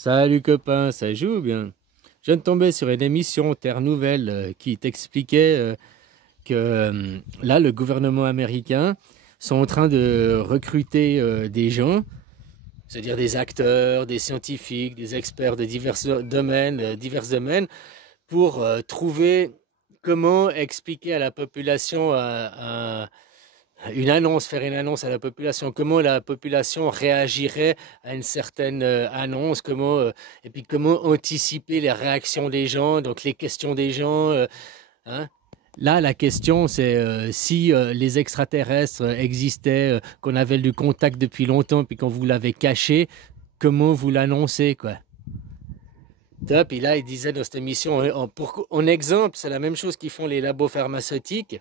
Salut copain, ça joue ou bien? Je viens de tomber sur une émission Terre Nouvelle qui t'expliquait que là, le gouvernement américain sont en train de recruter des gens, c'est-à-dire des acteurs, des scientifiques, des experts de divers domaines, pour trouver comment expliquer à la population une annonce, faire une annonce à la population, comment la population réagirait à une certaine annonce, et puis comment anticiper les réactions des gens, donc les questions des gens. Hein. Là, la question, c'est si les extraterrestres existaient, qu'on avait du contact depuis longtemps, puis qu'on vous l'avait caché, comment vous l'annoncez, quoi. Puis là, il disait dans cette émission, en exemple, c'est la même chose qu'ils font les labos pharmaceutiques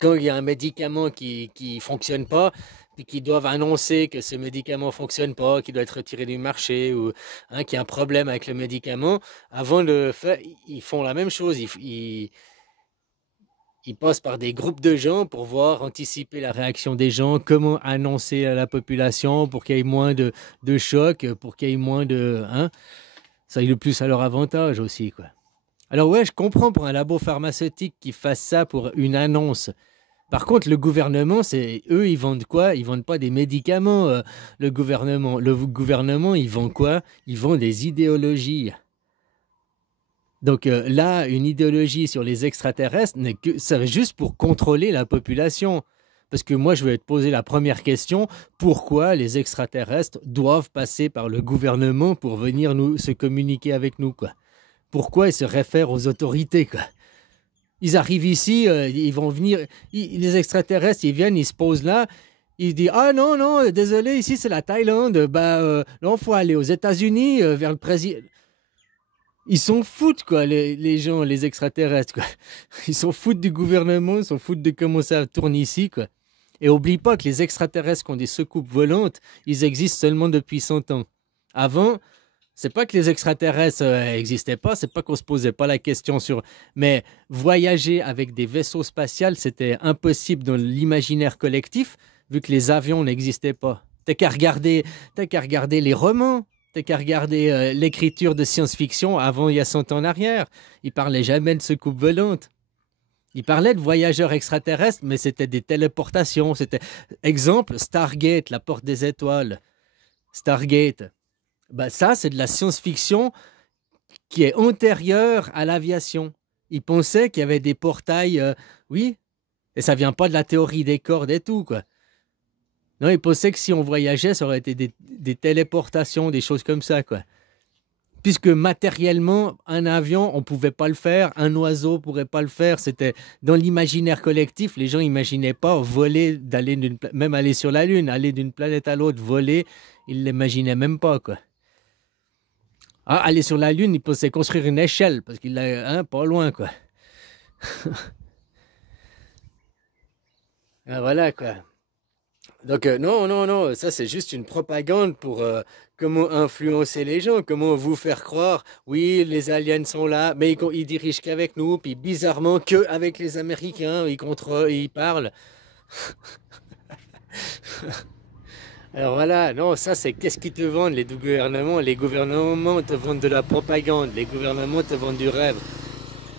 quand il y a un médicament qui fonctionne pas, puis qu'ils doivent annoncer que ce médicament fonctionne pas, qu'il doit être retiré du marché, ou qu'il y a un problème avec le médicament, avant de le faire, ils font la même chose. Ils passent par des groupes de gens pour voir, anticiper la réaction des gens, comment annoncer à la population pour qu'il y ait moins de chocs, pour qu'il y ait moins de... ça aille le plus à leur avantage aussi, quoi. Alors ouais, je comprends pour un labo pharmaceutique qui fasse ça pour une annonce. Par contre, le gouvernement, c'est eux, ils vendent quoi? Ils vendent pas des médicaments. Le gouvernement, ils vendent quoi? Ils vendent des idéologies. Donc là, une idéologie sur les extraterrestres n'est que ça juste pour contrôler la population. Parce que moi, je vais te poser la première question, pourquoi les extraterrestres doivent passer par le gouvernement pour venir se communiquer avec nous, quoi? Pourquoi ils se réfèrent aux autorités, quoi? Ils arrivent ici, ils vont venir, les extraterrestres, ils viennent, ils se posent là, ils disent ah non, non, désolé, ici c'est la Thaïlande, là il faut aller aux États-Unis vers le président. Ils s'en foutent, quoi, les gens, les extraterrestres, quoi. Ils s'en foutent du gouvernement, ils s'en foutent de comment ça tourne ici, quoi. Et oublie pas que les extraterrestres qui ont des soucoupes volantes, ils existent seulement depuis 100 ans. Avant, c'est pas que les extraterrestres n'existaient pas, c'est pas qu'on se posait pas la question sur... Mais voyager avec des vaisseaux spatials, c'était impossible dans l'imaginaire collectif, vu que les avions n'existaient pas. T'as qu'à regarder les romans, t'as qu'à regarder l'écriture de science-fiction avant il y a 100 ans en arrière. Ils parlaient jamais de soucoupe volante. Ils parlaient de voyageurs extraterrestres, mais c'était des téléportations. C'était exemple Stargate, la porte des étoiles. Stargate. Bah, ça, c'est de la science-fiction qui est antérieure à l'aviation. Ils pensaient qu'il y avait des portails, oui, et ça vient pas de la théorie des cordes et tout, quoi. Non, ils pensaient que si on voyageait, ça aurait été des téléportations, des choses comme ça, quoi. Puisque matériellement, un avion, on pouvait pas le faire, un oiseau pourrait pas le faire. C'était dans l'imaginaire collectif, les gens imaginaient pas voler, même aller sur la Lune, aller d'une planète à l'autre, voler, ils l'imaginaient même pas, quoi. Ah, aller sur la Lune, il pensait construire une échelle, parce qu'il a, pas loin, quoi. Ah, voilà, quoi. Donc, non, non, non, ça c'est juste une propagande pour comment influencer les gens, comment vous faire croire, oui, les aliens sont là, mais ils dirigent qu'avec nous, puis bizarrement que avec les Américains, ils parlent. Alors voilà, non, ça c'est qu'est-ce qu'ils te vendent, les gouvernements? Les gouvernements te vendent de la propagande, les gouvernements te vendent du rêve.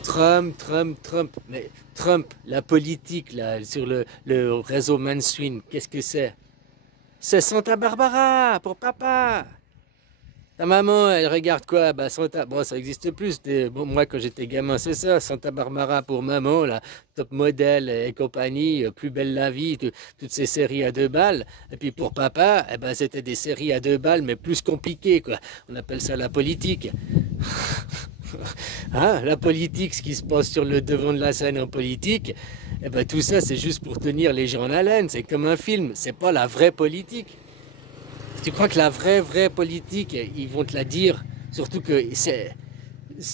Trump, Trump, Trump. Mais Trump, la politique là, sur le réseau mainstream, qu'est-ce que c'est? C'est Santa Barbara pour papa. Ta maman, elle regarde quoi? Bah Santa, bon ça existe plus. Bon, moi quand j'étais gamin, c'est ça, Santa Barbara pour maman, là, Top Model et compagnie, Plus belle la vie, toutes ces séries à 2 balles. Et puis pour papa, eh ben, c'était des séries à 2 balles, mais plus compliquées, quoi. On appelle ça la politique. La politique, ce qui se passe sur le devant de la scène en politique, eh ben, tout ça, c'est juste pour tenir les gens en haleine. C'est comme un film, c'est pas la vraie politique. Tu crois que la vraie politique, ils vont te la dire, surtout que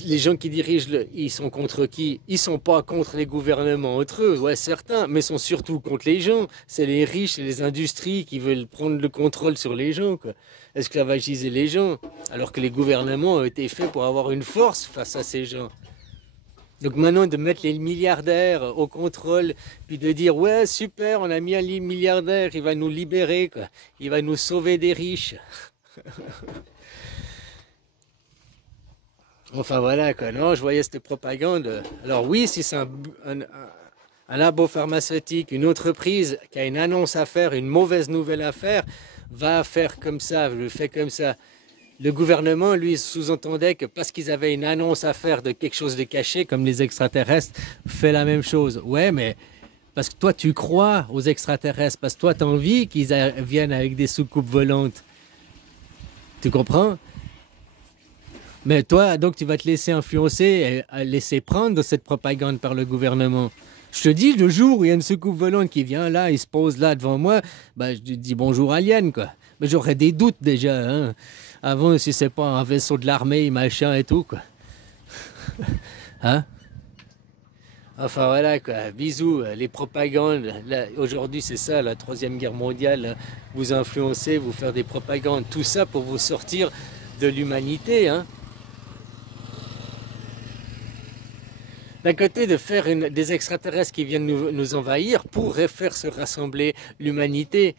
les gens qui dirigent, ils sont contre qui? Ils sont pas contre les gouvernements entre eux, ouais, certains, mais sont surtout contre les gens. C'est les riches et les industries qui veulent prendre le contrôle sur les gens, quoi. Esclavagiser les gens, alors que les gouvernements ont été faits pour avoir une force face à ces gens. Donc maintenant, de mettre les milliardaires au contrôle, puis de dire, ouais, super, on a mis un milliardaire, il va nous libérer, quoi. Il va nous sauver des riches. Enfin voilà quoi, non, je voyais cette propagande. Alors oui, si c'est un labo pharmaceutique, une entreprise qui a une annonce à faire, une mauvaise nouvelle à faire, va faire comme ça, le fait comme ça. Le gouvernement, lui, sous-entendait que parce qu'ils avaient une annonce à faire de quelque chose de caché, comme les extraterrestres, fait la même chose. Ouais, mais parce que toi, tu crois aux extraterrestres, parce que toi, tu as envie qu'ils viennent avec des soucoupes volantes. Tu comprends? Mais toi, donc, tu vas te laisser influencer et laisser prendre de cette propagande par le gouvernement. Je te dis, le jour où il y a une soucoupe volante qui vient là, il se pose là devant moi, bah, je te dis bonjour alien, quoi. Mais j'aurais des doutes déjà, hein. Avant, si c'est pas un vaisseau de l'armée, machin et tout, quoi. Hein? Enfin voilà, quoi. Bisous, les propagandes. Aujourd'hui, c'est ça, la Troisième Guerre mondiale. Là. Vous influencer, vous faire des propagandes. Tout ça pour vous sortir de l'humanité, hein. D'un côté, de faire des extraterrestres qui viennent nous envahir pourrait faire se rassembler l'humanité.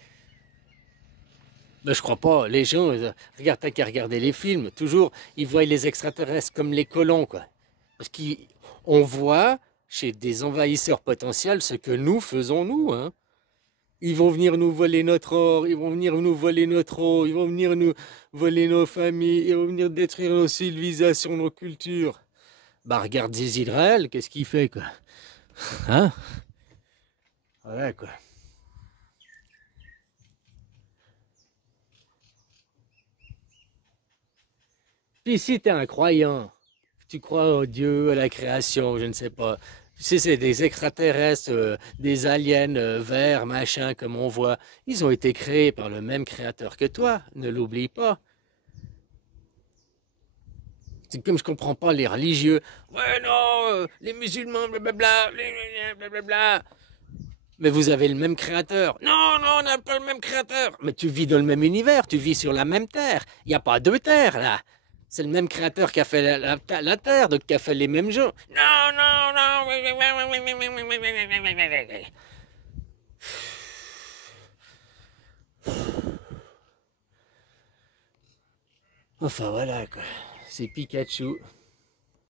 Ben, je crois pas. Les gens, regarde, t'as qu'à regarder les films. Toujours, ils voient les extraterrestres comme les colons, quoi. Parce qu'on voit chez des envahisseurs potentiels ce que nous faisons, nous, hein. Ils vont venir nous voler notre or, ils vont venir nous voler notre eau, ils vont venir nous voler nos familles, ils vont venir détruire nos civilisations, nos cultures. Bah, regarde Israël, qu'est-ce qu'il fait, quoi. Hein? Voilà, quoi. Puis si t'es un croyant, tu crois au Dieu, à la création, je ne sais pas. Si c'est des extraterrestres, des aliens verts, machin, comme on voit, ils ont été créés par le même créateur que toi, ne l'oublie pas. C'est comme je comprends pas les religieux. Ouais, non, les musulmans, blablabla, blablabla. Mais vous avez le même créateur. Non, non, on n'a pas le même créateur. Mais tu vis dans le même univers, tu vis sur la même terre. Il n'y a pas deux terres, là. C'est le même créateur qui a fait la terre, donc qui a fait les mêmes gens. Non, non, non. Enfin voilà quoi. C'est Pikachu.